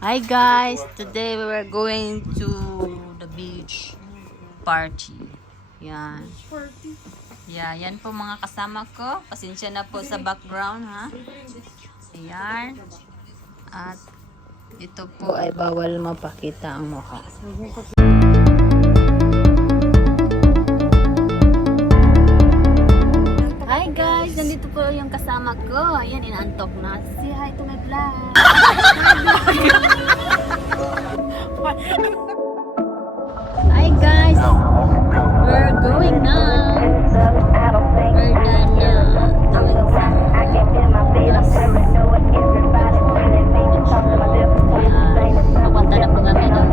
Hi guys, today we were going to the beach party. Yan. Yeah, yan po mga kasama ko. Pasensya na po sa background ha. Ayan. At ito po ay bawal mapakita ang mukha. Hi guys, nandito po yung kasama ko. Ayan, inaantok na. Say hi to my vlog. Hi guys, we're going now. We're done doing some papunta na po kami doon.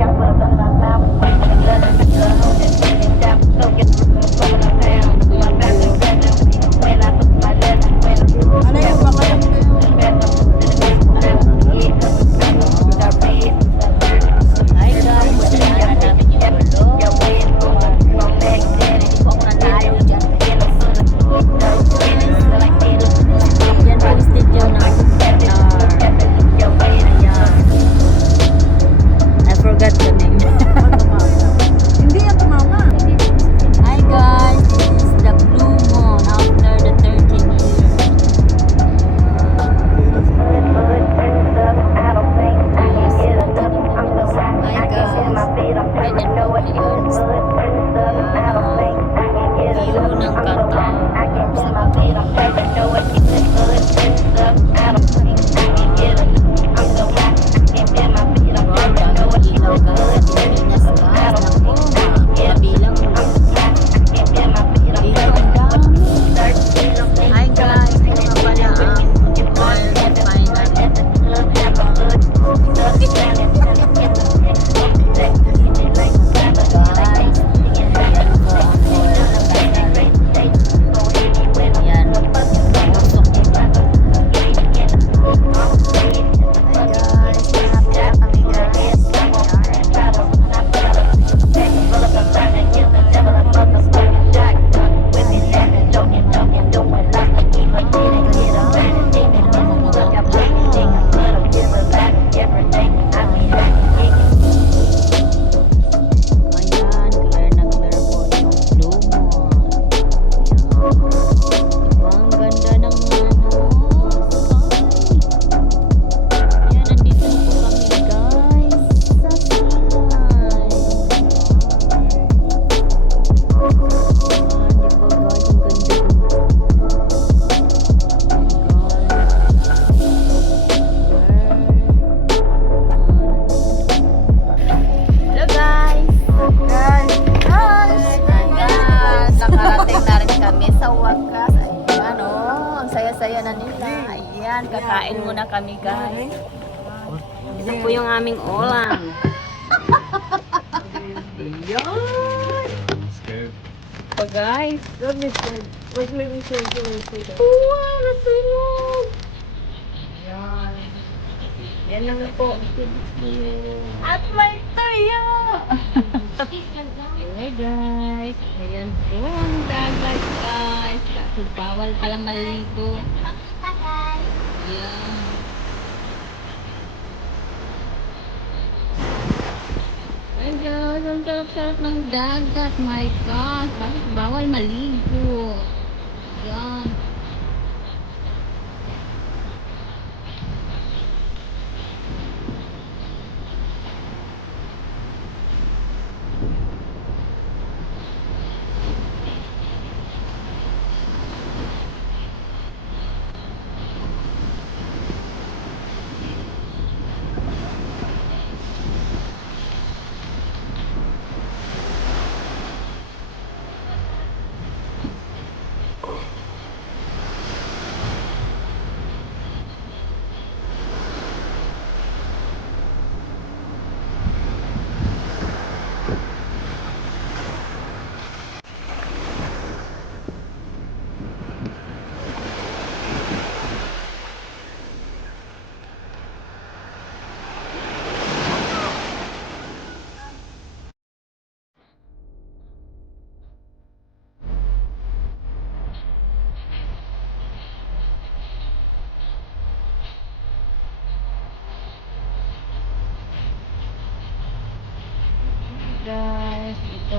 Kakain muna kami guys. Ito po yung aming ulam. Ayan. Pa guys. Wow, natulog. Ayan. Yan lang po. At may tayo. Hey guys. Ayan po ang dagat guys. Bawal palang maligo. Yeah. Ay guys, ang sarap-sarap ng dagat. My God, bawal maligo. Yan.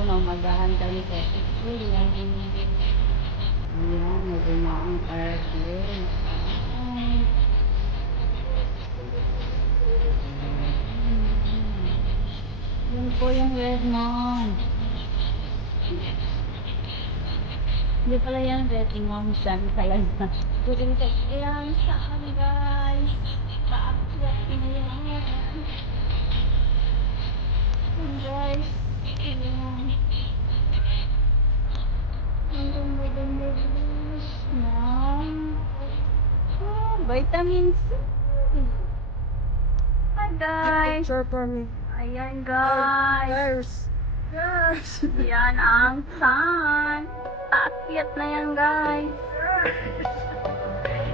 Umagahan kami sa school. Ayan, medyo na ang airplane. Yan po yung Redmond. Hindi pala yan Redmond. Sabi pala na. Ayan, saan guys? Paakyat na yan. Ayan guys. Ayan. Ang ganda-ganda guys. Vitamin C. Hi guys. Ayan guys. Yan ang sun. Paakyat na yan guys.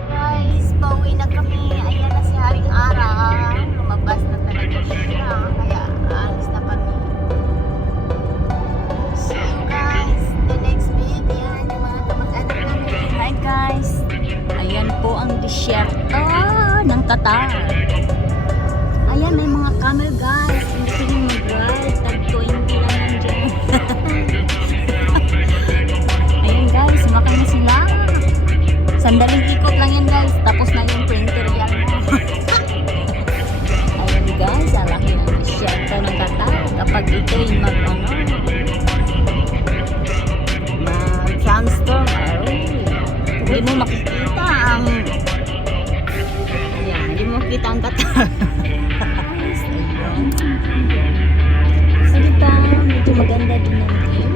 Guys, pauwi na kami. Ayan na si Haring Araw. Lumabas na talaga siya. Kaya aalis na kami. See you guys. The next video. Yan yung mga kamag-anak namin. Hi guys. Ayan po ang disyerto ng Qatar. Ayan, may mga camel guys. Hindi sila mag-ride. Tag 20 lang yan dyan. Ayan guys, sumakay na sila. Sandaling ikot lang yan guys. Tapos na yung printer yan. Ayan guys, alaki ng disyerto ng Qatar. Kapag ito'y mag-sandstorm, hindi mo makikita ang hindi mo makikita ang Qatar. Sige pa, medyo maganda din ang view.